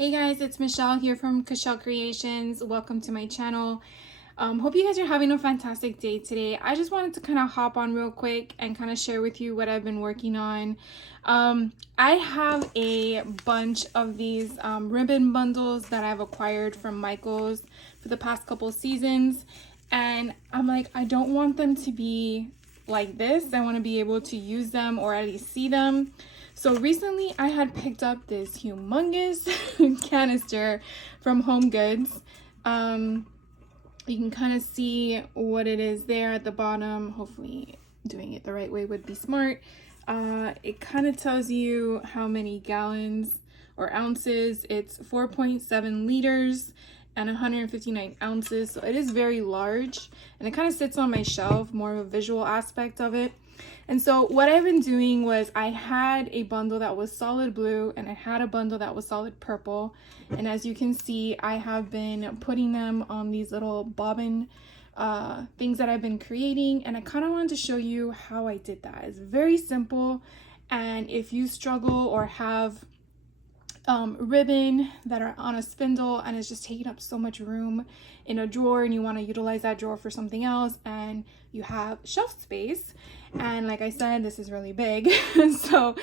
Hey guys, it's Michelle here from Michelle Creations. Welcome to my channel. Hope you guys are having a fantastic day today. I just wanted to kind of hop on real quick and kind of share with you what I've been working on. I have a bunch of these ribbon bundles that I've acquired from Michaels for the past couple seasons, and I'm like, I don't want them to be like this. I want to be able to use them or at least see them. So recently I had picked up this humongous canister from Home Goods. You can kind of see what it is there at the bottom. Hopefully doing it the right way would be smart. It kind of tells you how many gallons or ounces. It's 4.7 liters and 159 ounces. So it is very large, and it kind of sits on my shelf, more of a visual aspect of it. And so what I've been doing was I had a bundle that was solid blue and I had a bundle that was solid purple. And as you can see, I have been putting them on these little bobbin things that I've been creating. And I kind of wanted to show you how I did that. It's very simple. And if you struggle or have ribbon that are on a spindle and it's just taking up so much room in a drawer, and you want to utilize that drawer for something else, and you have shelf space, and like I said, this is really big, so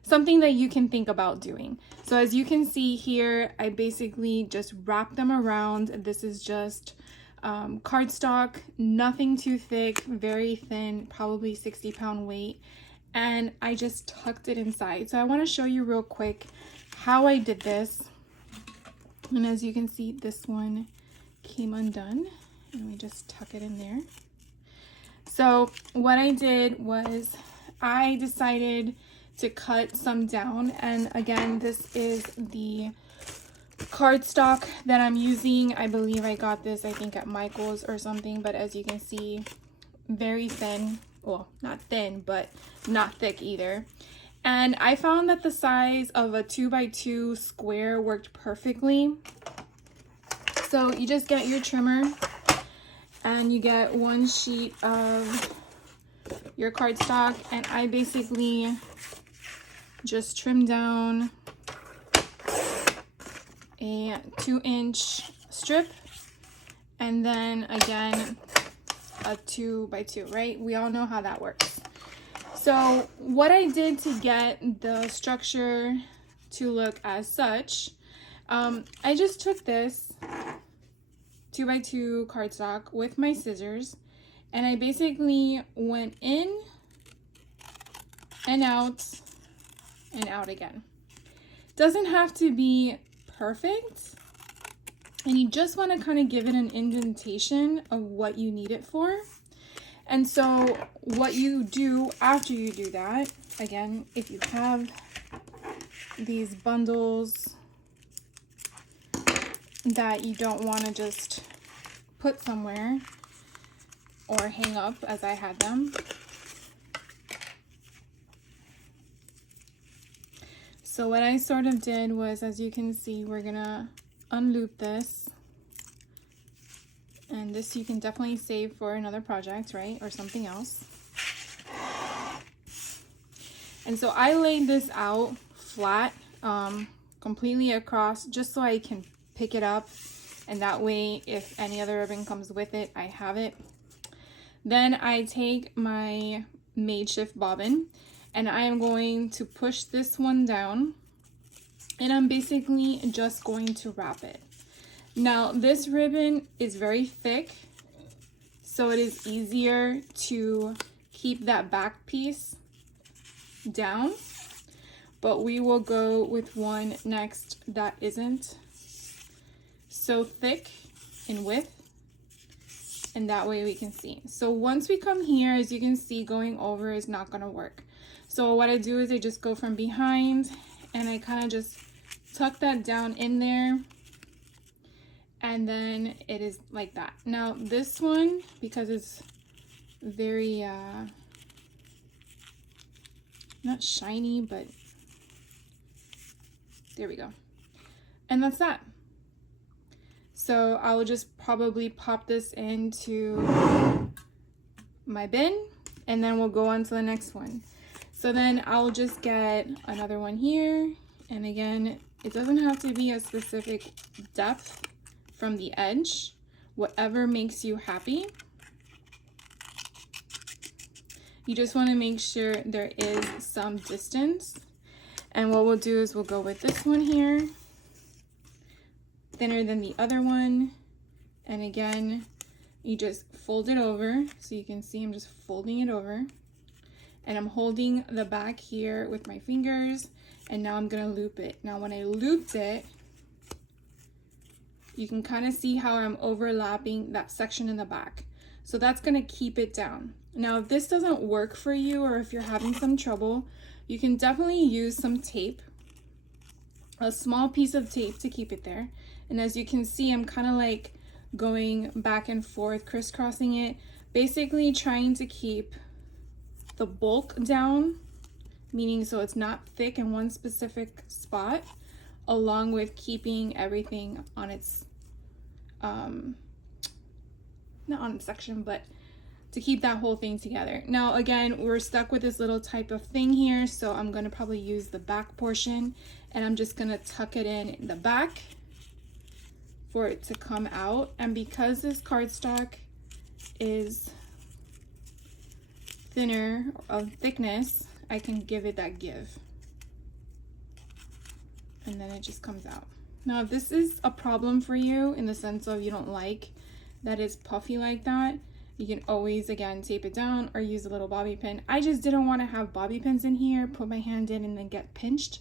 something that you can think about doing. So as you can see here, I basically just wrap them around. This is just cardstock, nothing too thick, very thin, probably 60-pound weight, and I just tucked it inside. So I want to show you real quick how I did this. And as you can see, this one came undone, and we just tuck it in there. So what I did was I decided to cut some down, and again, this is the cardstock that I'm using. I believe I got this, I think, at Michael's or something, but as you can see, very thin. Well, not thin, but not thick either. And I found that the size of a 2x2 square worked perfectly. So you just get your trimmer and you get one sheet of your cardstock, and I basically just trim down a 2-inch strip, and then again a 2x2, right? We all know how that works. So what I did to get the structure to look as such, I just took this 2x2 cardstock with my scissors, and I basically went in and out again. Doesn't have to be perfect, and you just want to kind of give it an indentation of what you need it for. And so what you do after you do that, again, if you have these bundles that you don't want to just put somewhere or hang up as I had them, so what I sort of did was, as you can see, we're gonna unloop this. And this you can definitely save for another project, right? Or something else. And so I laid this out flat, completely across, just so I can pick it up. And that way, if any other ribbon comes with it, I have it. Then I take my makeshift bobbin, and I am going to push this one down. And I'm basically just going to wrap it. Now, this ribbon is very thick, so it is easier to keep that back piece down, but we will go with one next that isn't so thick in width, and that way we can see. So once we come here, as you can see, going over is not going to work. So what I do is I just go from behind, and I kind of just tuck that down in there. And then it is like that. Now this one, because it's very not shiny, but there we go. And that's that. So I will just probably pop this into my bin, and then we'll go on to the next one. So then I'll just get another one here, And again, it doesn't have to be a specific depth from the edge, whatever makes you happy. You just want to make sure there is some distance. And what we'll do is we'll go with this one here, thinner than the other one. And again, you just fold it over. So you can see I'm just folding it over. And I'm holding the back here with my fingers. And now I'm gonna loop it. Now when I looped it, you can kind of see how I'm overlapping that section in the back. So that's gonna keep it down. Now, if this doesn't work for you, or if you're having some trouble, you can definitely use some tape, a small piece of tape to keep it there. And as you can see, I'm kind of like going back and forth, crisscrossing it, basically trying to keep the bulk down, meaning so it's not thick in one specific spot, along with keeping everything on its, not on its section, but to keep that whole thing together. Now, again, we're stuck with this little type of thing here, so I'm gonna probably use the back portion, and I'm just gonna tuck it in the back for it to come out. And because this cardstock is thinner of thickness, I can give it that give. And then it just comes out. Now, if this is a problem for you in the sense of you don't like that it's puffy like that, you can always, again, tape it down or use a little bobby pin. I just didn't want to have bobby pins in here, put my hand in and then get pinched.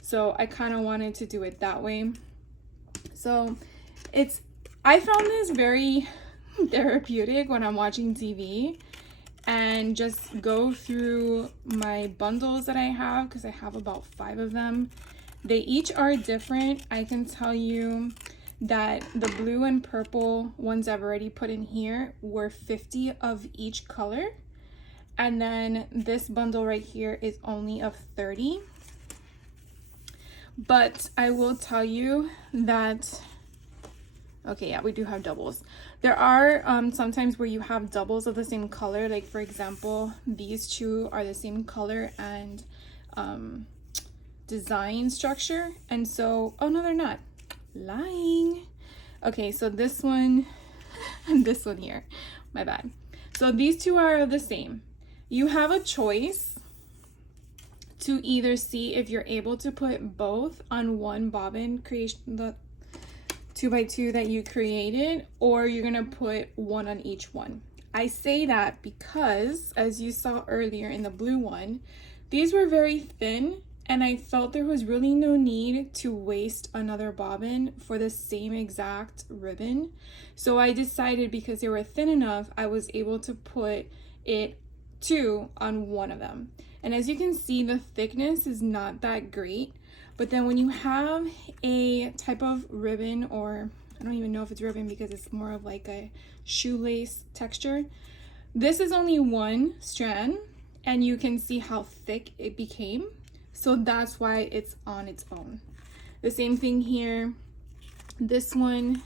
So I kind of wanted to do it that way. So I found this very therapeutic when I'm watching TV and just go through my bundles that I have, because I have about 5 of them. They each are different. I can tell you that the blue and purple ones I've already put in here were 50 of each color. And then this bundle right here is only of 30. But I will tell you that, okay, yeah, we do have doubles. There are sometimes where you have doubles of the same color. Like, for example, these two are the same color and design structure. And so, oh no, they're not. Lying. Okay, so this one and this one here, my bad. So these two are the same. You have a choice to either see if you're able to put both on one bobbin creation, the 2x2 that you created, or you're gonna put one on each one. I say that because, as you saw earlier in the blue one, these were very thin, and I felt there was really no need to waste another bobbin for the same exact ribbon. So I decided, because they were thin enough, I was able to put it 2 on one of them. And as you can see, the thickness is not that great. But then when you have a type of ribbon, or I don't even know if it's ribbon because it's more of like a shoelace texture. This is only one strand, and you can see how thick it became. So that's why it's on its own. The same thing here. This one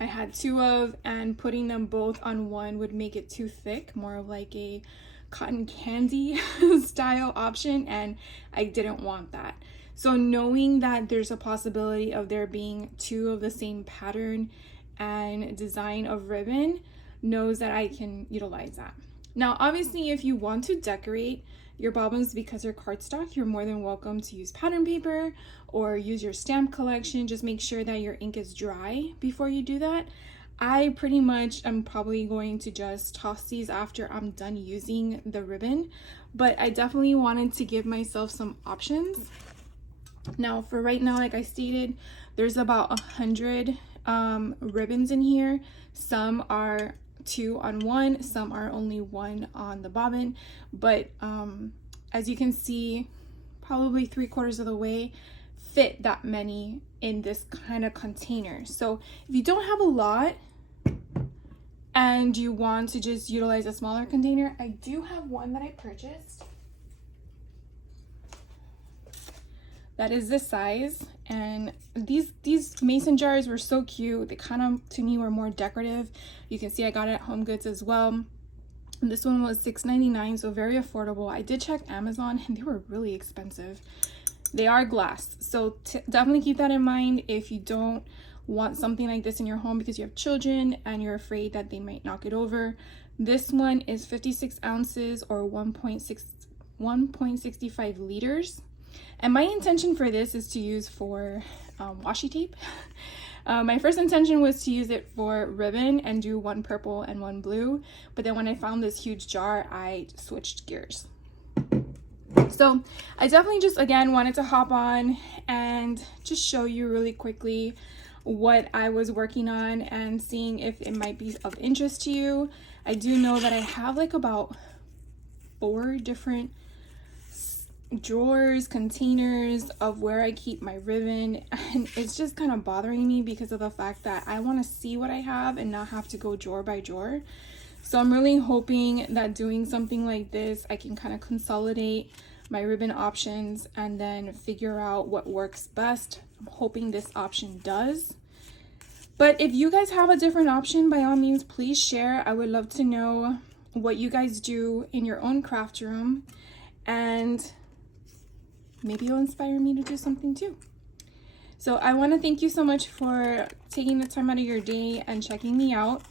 I had 2 of, and putting them both on one would make it too thick, more of like a cotton candy style option, and I didn't want that. So knowing that there's a possibility of there being 2 of the same pattern and design of ribbon knows that I can utilize that. Now, obviously, if you want to decorate your bobbins because they're cardstock, you're more than welcome to use pattern paper or use your stamp collection. Just make sure that your ink is dry before you do that. I pretty much am probably going to just toss these after I'm done using the ribbon, but I definitely wanted to give myself some options. Now, for right now, like I stated, there's about 100 ribbons in here. Some are 2 on one, some are only 1 on the bobbin, but as you can see, probably 3/4 of the way fit that many in this kind of container. So if you don't have a lot and you want to just utilize a smaller container, I do have one that I purchased that is this size, and these mason jars were so cute. They kind of, to me, were more decorative. You can see I got it at Home Goods as well. And this one was $6.99, so very affordable. I did check Amazon and they were really expensive. They are glass, so definitely keep that in mind if you don't want something like this in your home because you have children and you're afraid that they might knock it over. This one is 56 ounces or 1.65 liters. And my intention for this is to use for washi tape. My first intention was to use it for ribbon and do one purple and one blue. But then when I found this huge jar, I switched gears. So I definitely just, again, wanted to hop on and just show you really quickly what I was working on and seeing if it might be of interest to you. I do know that I have like about 4 different drawers, containers of where I keep my ribbon, and it's just kind of bothering me because of the fact that I want to see what I have and not have to go drawer by drawer. So I'm really hoping that doing something like this, I can kind of consolidate my ribbon options and then figure out what works best. I'm hoping this option does. But if you guys have a different option, by all means, please share. I would love to know what you guys do in your own craft room, and maybe you'll inspire me to do something too. So I want to thank you so much for taking the time out of your day and checking me out.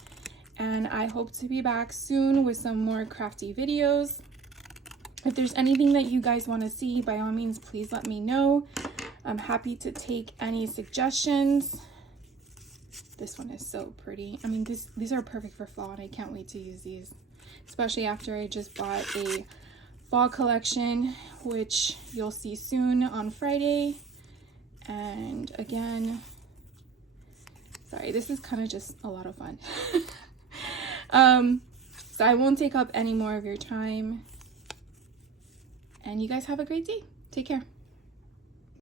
And I hope to be back soon with some more crafty videos. If there's anything that you guys want to see, by all means, please let me know. I'm happy to take any suggestions. This one is so pretty. I mean, these are perfect for fall, and I can't wait to use these, especially after I just bought a fall collection, which you'll see soon on Friday. And again, sorry, this is kind of just a lot of fun. So I won't take up any more of your time, and you guys have a great day. Take care.